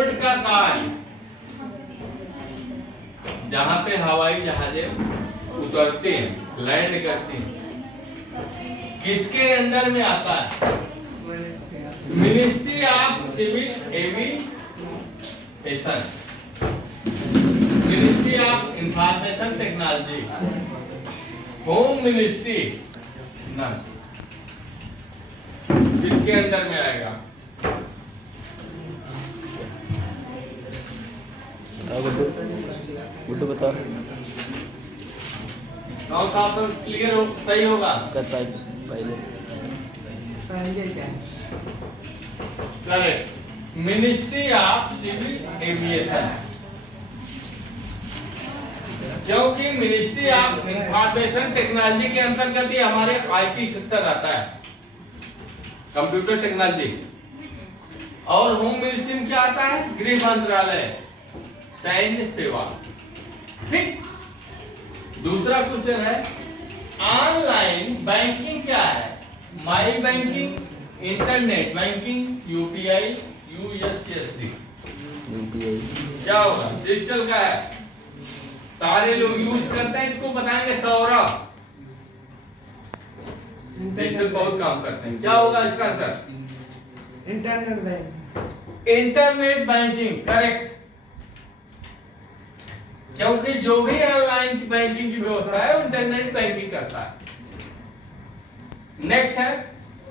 Port का कार्य, जहां पे हवाई जहाजें उतरते हैं, लैंड करते हैं, किसके अंदर में आता है? Ministry of civil aviation, ministry of information technology, home ministry ना, किसके अंदर में आएगा? गुड्डू बता। कौन सा ऑप्शन क्लियर हो, सही होगा? पहले correct, ministry of civil aviation, क्योंकि मिनिस्ट्री ऑफ इंफॉर्मेशन टेक्नोलॉजी के अंतर्गत ही हमारे आईटी सेक्टर आता है, कंप्यूटर टेक्नोलॉजी। और होम मिनिस्ट्री में क्या आता है? गृह मंत्रालय, सैन्य सेवा। ठीक। दूसरा क्वेश्चन है, ऑनलाइन बैंकिंग क्या है? My banking, internet banking, UPI, USSD. क्या होगा? डिजिटल का है, सारे लोग यूज करते हैं, इसको बताएंगे सौरभ। डिजिटल बहुत काम करते हैं। क्या होगा इसका answer? Internet bank. Internet banking, correct. क्योंकि जो भी ऑनलाइन बैंकिंग की व्यवस्था है इंटरनेट बैंकिंग करता है। नेक्स्ट है,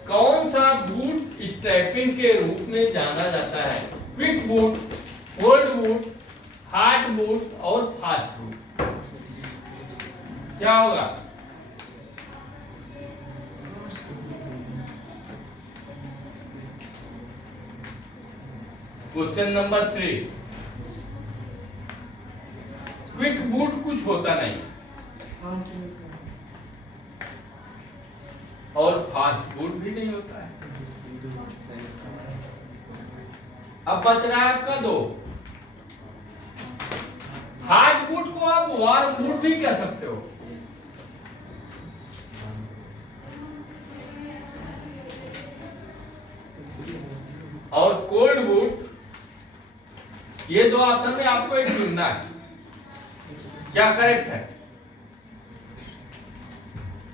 कौन सा बूट स्ट्रैपिंग के रूप में जाना जाता है? Quick boot, hold boot, hard boot और फास्ट बूट। क्या होगा? क्वेश्चन नंबर 3, क्विक बूट कुछ होता नहीं और फास्ट बूट भी नहीं होता है। अब बच रहा है आपका 2। हार्ड बूट को आप वार्म बूट भी कह सकते हो। और कोल्ड बूट, ये 2 ऑप्शन में आपको एक चुनना है। क्या करेक्ट है?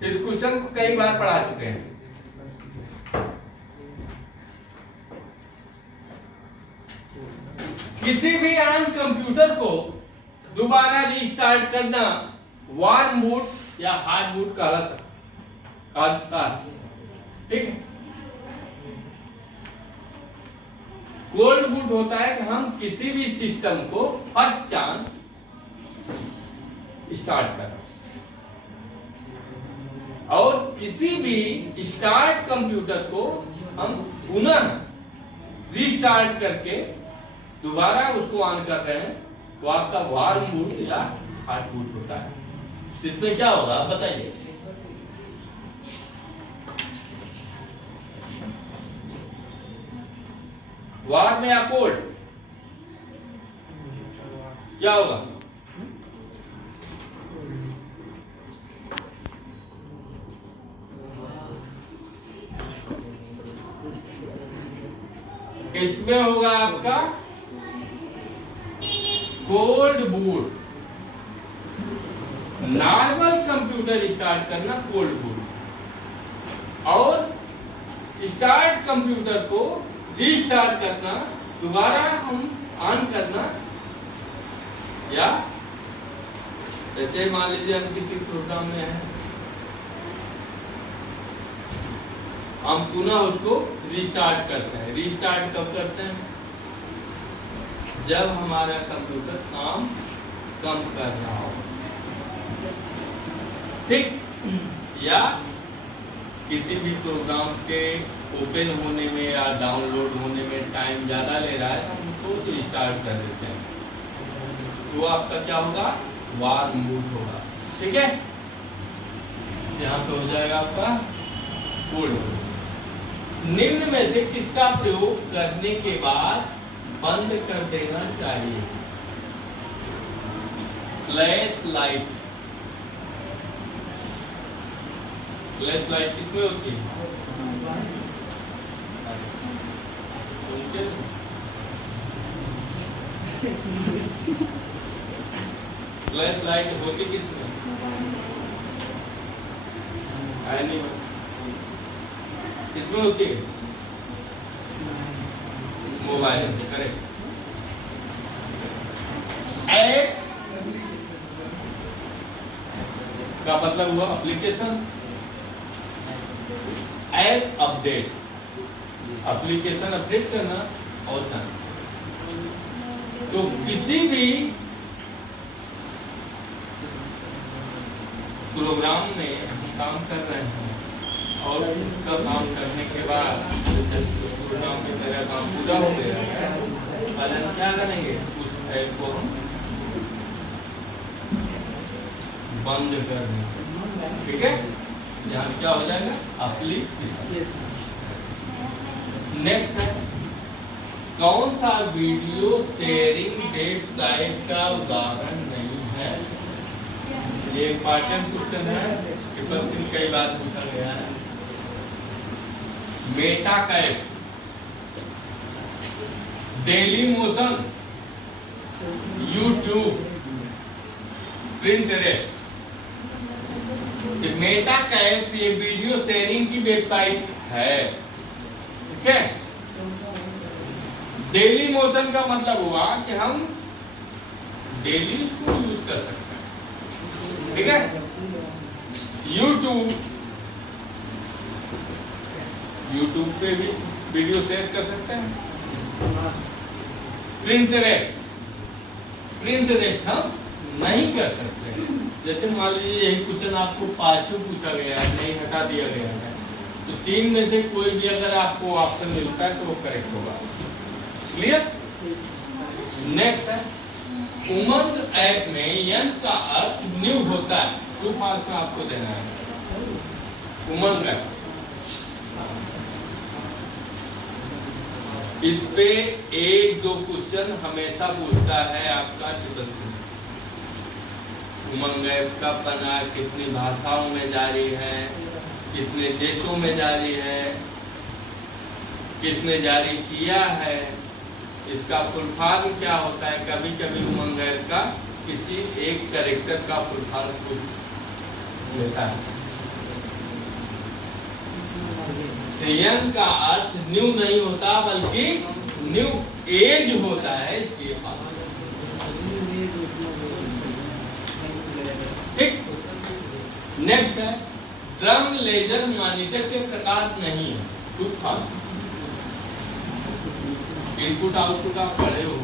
इस क्वेश्चन को कई बार पढ़ा चुके हैं। किसी भी ऑन कंप्यूटर को दोबारा रीस्टार्ट करना वार्म बूट या हार्ड बूट कहलाता है। ठीक है। कोल्ड बूट होता है कि हम किसी भी सिस्टम को फर्स्ट चांस स्टार्ट कर, और किसी भी स्टार्ट कंप्यूटर को हम पुनः रीस्टार्ट करके दोबारा उसको ऑन कर रहे हैं, तो आपका वार्म बूट या हार्ड बूट होता है। इसमें क्या होगा आप बताइए? वार्म या कोल्ड, क्या होगा? इसमें होगा आपका cold boot. Normal computer start करना कोल्ड बूट, और स्टार्ट कंप्यूटर को रीस्टार्ट करना, दोबारा हम ऑन करना, या जैसे मान लीजिए हम किसी प्रोग्राम में हैं, हम पुनः उसको रीस्टार्ट करते हैं। रीस्टार्ट कब करते हैं? जब हमारा कंप्यूटर काम कम कर रहा हो। ठीक। या किसी भी प्रोग्राम के ओपन होने में या डाउनलोड होने में टाइम ज़्यादा ले रहा है, हम उसको रीस्टार्ट कर देते हैं, तो आपका क्या होगा? वार्म बूट होगा। ठीक है। यहाँ पे हो जाएगा आपका कोल्ड बूट। निम्न में से किसका प्रयोग करने के बाद बंद कर देना चाहिए? Flash light. फ्लैश लाइट किसमें होती है? फ्लैश लाइट होती किसमें? एनिमल। किसमें होती है? मोबाइल में। करेक्ट। ऐप का मतलब हुआ application. App update, application update करना और करना। तो किसी भी प्रोग्राम में हम काम कर रहे हैं और उसका काम करने के बाद प्रोग्राम में मेरा काम पूरा हो गया है, पहले हम क्या करेंगे? उस ऐप को हम बंद कर देंगे। ठीक है? यहाँ क्या हो जाएगा? एप्लीकेशन। नेक्स्ट है, कौन सा वीडियो शेयरिंग वेबसाइट का उदाहरण नहीं है? ये इंपॉर्टेंट क्वेश्चन है, ट्रिपल सी कई बार पूछा गया है। Meta cap, daily motion, YouTube, Pinterest. Meta cap ये वीडियो शेयरिंग की वेबसाइट है। ठीक है? डेली मोशन का मतलब हुआ कि हम डेली उसको यूज कर सकते हैं। ठीक है? यूट्यूब पे भी वीडियो शेयर कर सकते हैं। प्रिंटरेस्ट हम नहीं कर सकते। जैसे मान लीजिए यही क्वेश्चन आपको पार्ट 2 पूछा गया है, नहीं हटा दिया गया है, तो 3 में से कोई भी अगर आपको ऑप्शन मिलता है तो वो करेक्ट होगा। क्लियर? नेक्स्ट है, उमंग ऐप में यन का अर्थ न्यू होता है। 2 मार्क्स में आपको देना है। उमंग ऐप, इस पे 1-2 क्वेश्चन हमेशा पूछता है आपका ट्रिपल सी। उमंग ऐप कब बना, कितनी भाषाओं में जारी है, कितने देशों में जारी है, कितने जारी किया है, इसका फुल फॉर्म क्या होता है। कभी कभी उमंग ऐप का किसी एक कैरेक्टर का फुल फॉर्म पूछ लेता है। यंग का अर्थ न्यू नहीं होता बल्कि न्यू एज होता है इसके पास। ठीक? नेक्स्ट है, ड्रम लेजर मॉनिटर के प्रकार नहीं है। टू फास्ट इनपुट आउटपुट आप पढ़े हो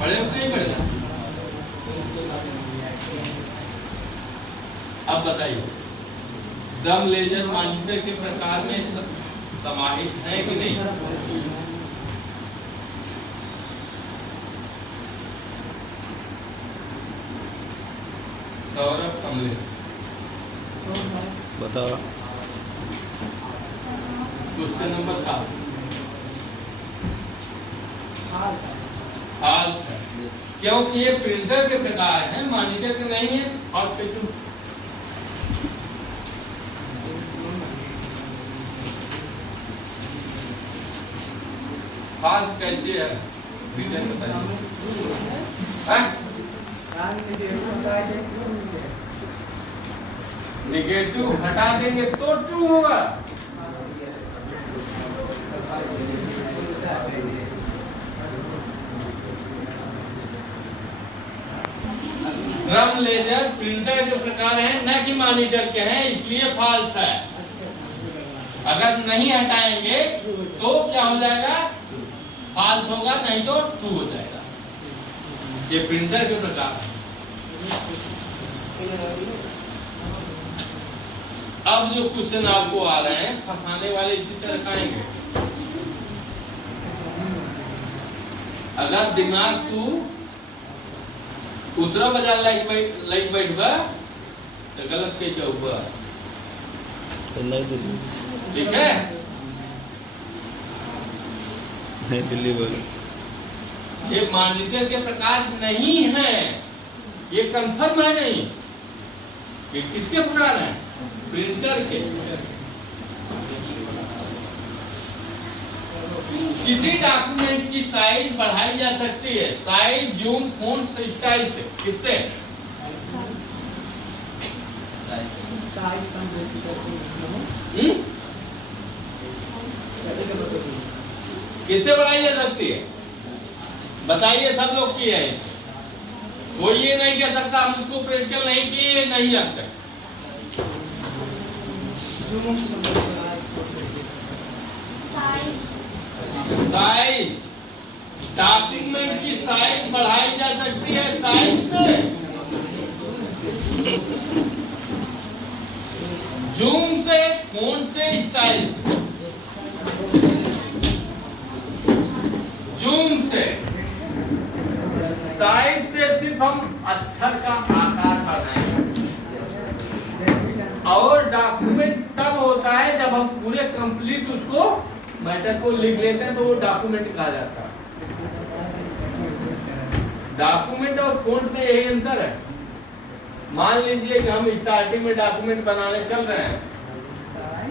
कि नहीं पढ़े? अब बताइए, ड्रम लेजर मॉनिटर के प्रकार में समाहित है कि नहीं? सौरभ कमले बताओ। क्वेश्चन नंबर 7 फॉल्स है, क्योंकि ये प्रिंटर के प्रकार है, मॉनिटर के नहीं है। फॉल्स कैसे? फॉल्स कैसे है? रीजन बताइए। निगेटिव हटा देंगे तो ट्रू होगा। ड्रम लेजर प्रिंटर के प्रकार हैं, न कि मॉनिटर के हैं, इसलिए फॉल्स है। अगर नहीं हटाएंगे तो क्या हो जाएगा? फॉल्स होगा, नहीं तो ट्रू हो जाएगा। ये प्रिंटर के प्रकार है। अब जो क्वेश्चन आपको आ रहे हैं फंसाने वाले इसी तरह का आएंगे। अगर दिमाग तू दूसरा बाजार लाइक बैठ बा तो गलत के चौबा। ठीक है? नहीं दिल्ली बोलो। ये मॉनिटर के प्रकार नहीं है, ये कंफर्म है नहीं। ये किसके प्रकार है? प्रिंटर के। किसी डॉक्यूमेंट की साइज बढ़ाई जा सकती है साइज, जूम, फॉन्ट, स्टाइल से। किससे? किससे बढ़ाई जा सकती है? बताइए, सब लोग किए हैं। वो ये नहीं कह सकता हम उसको प्रैक्टिकल नहीं किए, नहीं जानते। साइज, डॉक्यूमेंट की साइज बढ़ाई जा सकती है साइज से, जूम से, फॉन्ट से, स्टाइल से। जूम से, साइज से सिर्फ हम अक्षर का आकार बढ़ाएंगे, और डॉक्यूमेंट तब होता है जब हम पूरे कंप्लीट उसको मैटर को लिख लेते हैं, तो वो डॉक्यूमेंट कहा जाता है। डॉक्यूमेंट और फॉन्ट में यही अंतर है। मान लीजिए कि हम स्टार्टिंग में डॉक्यूमेंट बनाने चल रहे हैं,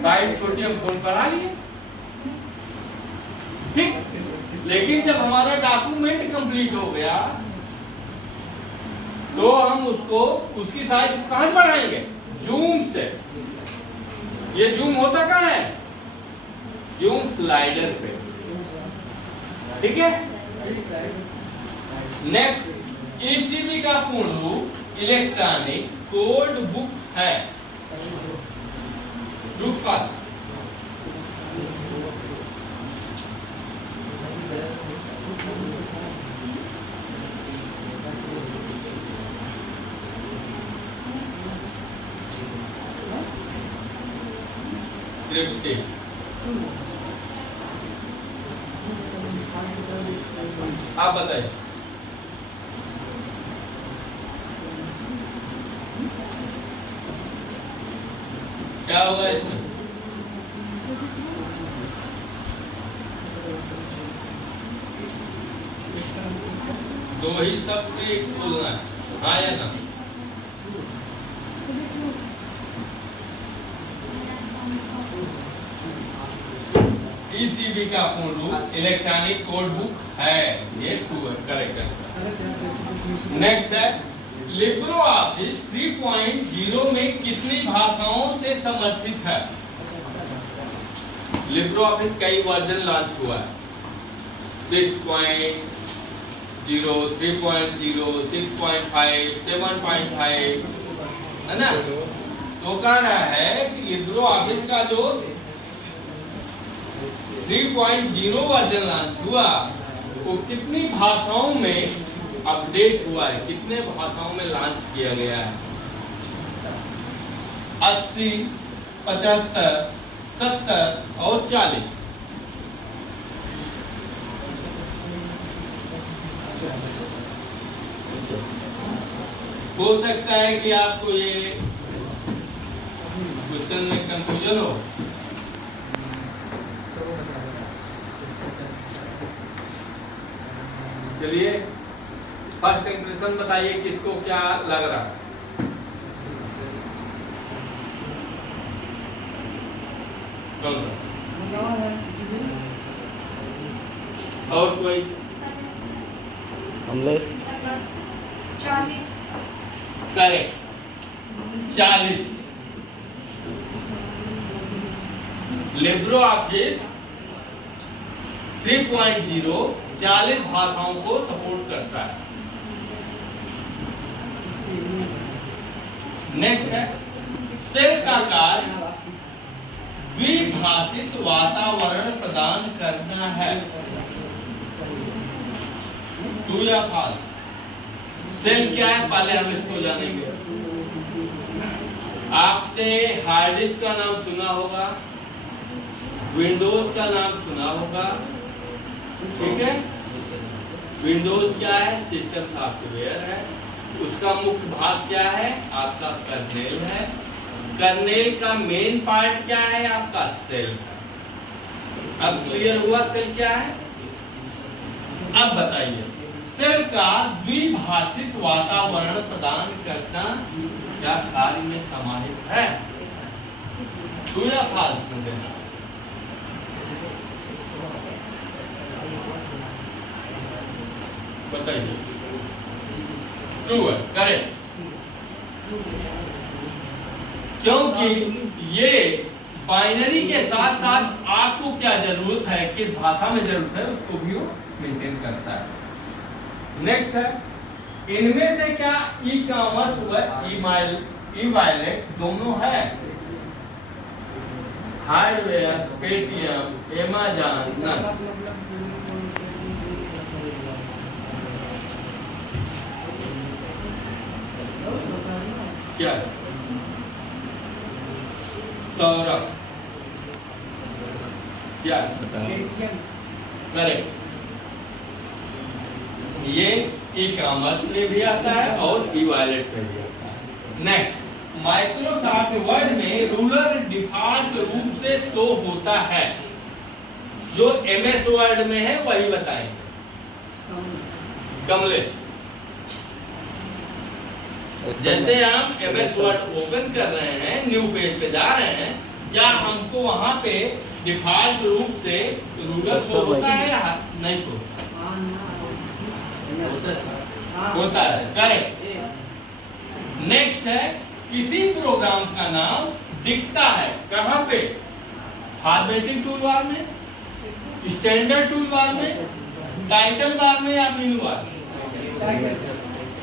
साइज छोटी हम फॉन्ट बढ़ा लिए, ठीक। लेकिन जब हमारा डॉक्यूमेंट कंप्लीट हो गया तो हम उसको उसकी साइज कहां से बढ़ाएंगे? जूम से। ये जूम होता कहां है? जूम स्लाइडर पे, ठीक है। नेक्स्ट, ईसीबी का पूर्ण रूप इलेक्ट्रॉनिक कोड बुक है। True false? आप बताइए। क्या होगा इसमें? दो ही सब में एक बोलना है, हाँ या ना? ईसीबी का पूर्ण रूप इलेक्ट्रॉनिक कोड बुक है, ये करेक्ट है। नेक्स्ट है, लिब्रो ऑफिस 3.0 में कितनी भाषाओं से समर्थित है? लिब्रो ऑफिस कई वर्जन लॉन्च हुआ है, 6.0, 3.0, 6.5, 7.5, है ना? तो कह रहा है कि लिब्रो ऑफिस का जो 3.0 वर्जन लॉन्च हुआ वो कितनी भाषाओं में अपडेट हुआ है, कितने भाषाओं में लॉन्च किया गया है? 80, 75, 70 और 40। हो सकता है कि आपको ये क्वेश्चन में कंफ्यूजन हो। चलिए, फर्स्ट इंप्रेशन बताइए, किसको क्या लग रहा है? और कोई? कमलेश? 40। करेक्ट, 40। लिब्रो ऑफिस 3.0 40 भाषाओं को सपोर्ट करता है। नेक्स्ट है, सेल का कार्य द्विभाषित वातावरण प्रदान करना है। ट्रू या फॉल्स? सेल क्या है पहले हम इसको जानेंगे। आपने हार्ड डिस्क का नाम सुना होगा, विंडोज का नाम सुना होगा, ठीक है। विंडोज क्या है? सिस्टम सॉफ्टवेयर है। उसका मुख्य भाग क्या है? आपका कर्नेल है। कर्नेल का मेन पार्ट क्या है? आपका सेल। अब क्लियर हुआ सेल क्या है? अब बताइए, सेल का द्विभाषित वातावरण प्रदान करना क्या कार्य में समाहित है? ट्रू या फॉल्स में देना? बताइए। ट्रू है, करेक्ट। क्योंकि ये बाइनरी के साथ साथ आपको क्या जरूरत है, किस भाषा में जरूरत है, उसको भी वो मेंटेन करता है। नेक्स्ट है, इनमें से क्या ई कॉमर्स व ई वॉलेट दोनों है? Hardware, Paytm, Amazon, none. क्या है? सौरभ क्या है? बताओ। करेक्ट। ये ई कॉमर्स में भी आता है और ई वॉलेट में भी आता है। नेक्स्ट, माइक्रोसॉफ्ट वर्ड में रूलर डिफॉल्ट रूप से शो होता है। जो एमएस वर्ड में है वही बताएंगे। कमलेश, जैसे हम एमएस वर्ड ओपन कर रहे हैं, न्यू पेज पे जा रहे हैं, क्या हमको वहां पे डिफॉल्ट रूप से रूलर शो होता है या नहीं शो होता है? करेक्ट। नेक्स्ट है, किसी प्रोग्राम का नाम दिखता है कहां पे? फॉर्मेटिंग टूल बार में, स्टैंडर्ड टूल बार में, टाइटल बार में या मेनू बार में?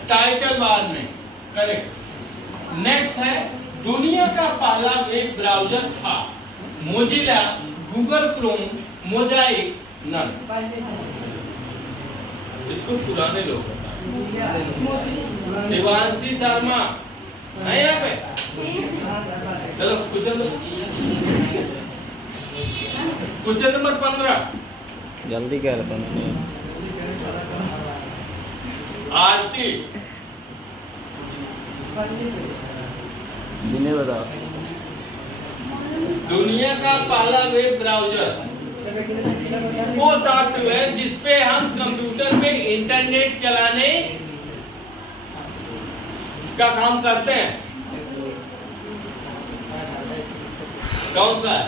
टाइटल बार में। करेक्ट। नेक्स्ट है, दुनिया का पहला वेब ब्राउजर था? Mozilla, Google Chrome, Mosaic, none. इसको पुराने लोग बताते हैं। शिवांशी शर्मा है यहाँ पे? चलो क्वेश्चन नंबर 15। जल्दी क्या रहता है? आरती जिन्हें बताओ। दुनिया का पहला वेब ब्राउजर वो सॉफ्टवेयर जिसपे हम कंप्यूटर पे इंटरनेट चलाने का काम करते हैं, कौन सा है?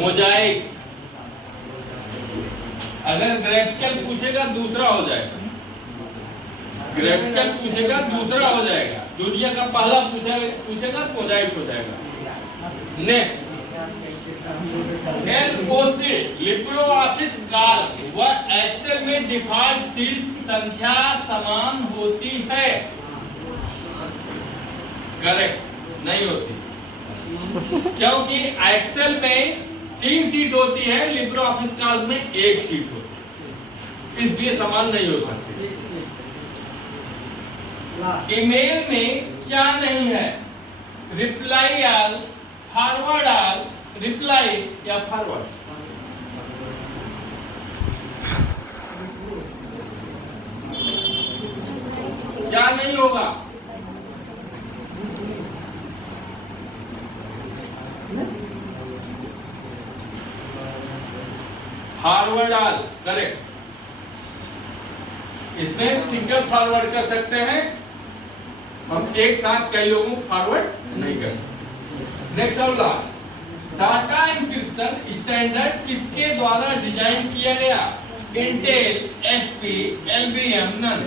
मोजाइक। अगर ग्राफिकल पूछेगा दूसरा हो जाएगा, ग्राफिकल पूछेगा दूसरा हो जाएगा, दुनिया का पहला पूछेगा मोजाइक हो जाएगा। नेक्स्ट, LOC लिब्रो ऑफिस काल्क व एक्सेल में डिफॉल्ट शीट संख्या समान होती है? करेक्ट, नहीं होती। क्योंकि एक्सेल में 3 सीट होती है, लिब्रो ऑफिस काल्क में 1 सीट होती है, इसलिए समान नहीं हो सकती। ईमेल में क्या नहीं है? Reply all, forward all, reply या फॉरवर्ड? क्या नहीं होगा? Forward all. करेक्ट। इसमें सिंगल फॉरवर्ड कर सकते हैं हम, एक साथ कई लोगों को फॉरवर्ड नहीं कर सकते। नेक्स्ट अगला, डाटा एन्क्रिप्शन स्टैंडर्ड किसके द्वारा डिजाइन किया गया? Intel, HP, LBM, none.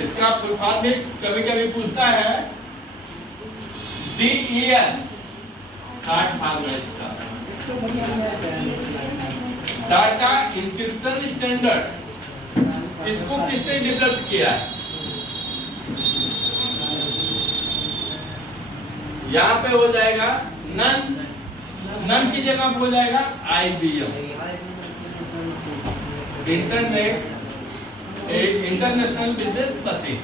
इसका फुल फॉर्म भी कभी कभी पूछता है, DES, शॉर्ट फॉर्म है इसका, डाटा एन्क्रिप्शन स्टैंडर्ड। इसको किसने डेवलप किया है? यहाँ पे हो जाएगा नन, नन की जगह हो जाएगा IBM, इंटरनेशनल बिजनेस मशीन।